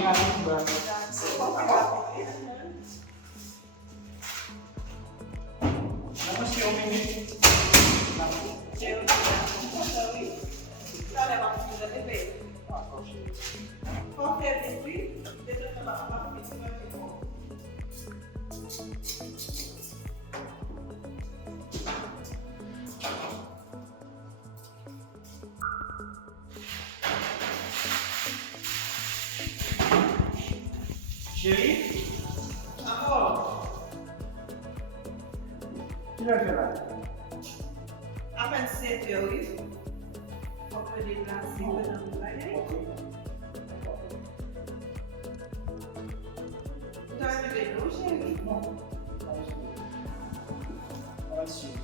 manger avec toi. C'est bon, d'accord. On va se faire une minute. Chérie? Encore? Tu vas faire là? À peine 7 heures, oui. On peut déplacer dans le bagage. Tu as vu les deux, chérie? Non. On va suivre.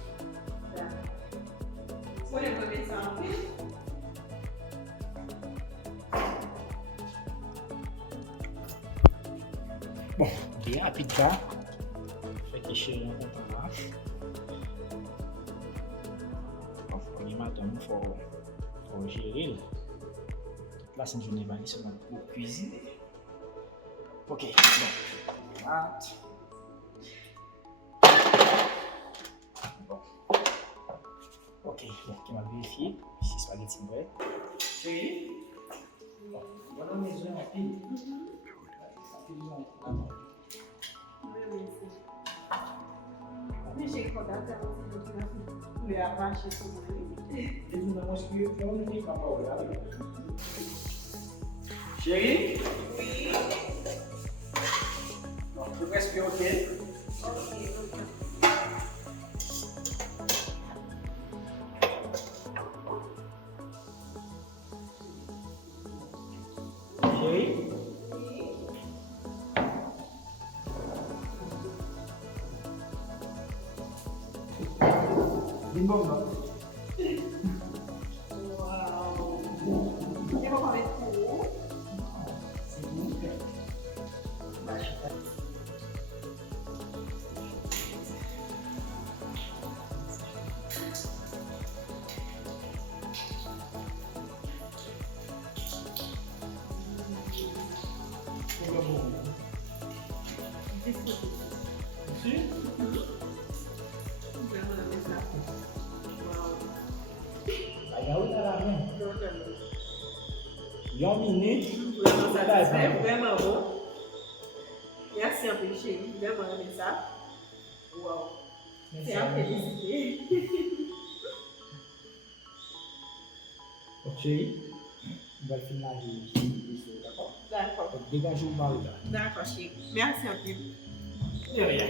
Vous voulez me mettre ça en pile? Bon, bien rapide là. Fait que chérie, on comprend là. On y matin, il faut gérer. Là, c'est une journée valide seulement pour cuisiner. Ok, bon. Mat. Bon. Ok, bon, on va vérifier si spaghetti est prêt. Chérie? Bon, on va mettre un pile. Mais j'ai quoi d'atteindre le arracher sur Chérie? Oui. Bon, je presque ok. Chérie? Une bombe là. Wow. Et on va mettre où? C'est bon. Yon minute, C'est vraiment bon. Merci un peu, chérie. Vraiment aimé ça. Wow. C'est un félicité. Ok, on va le finir d'accord? D'accord. Dégagez le bas là. D'accord, chérie. Merci un peu. De rien.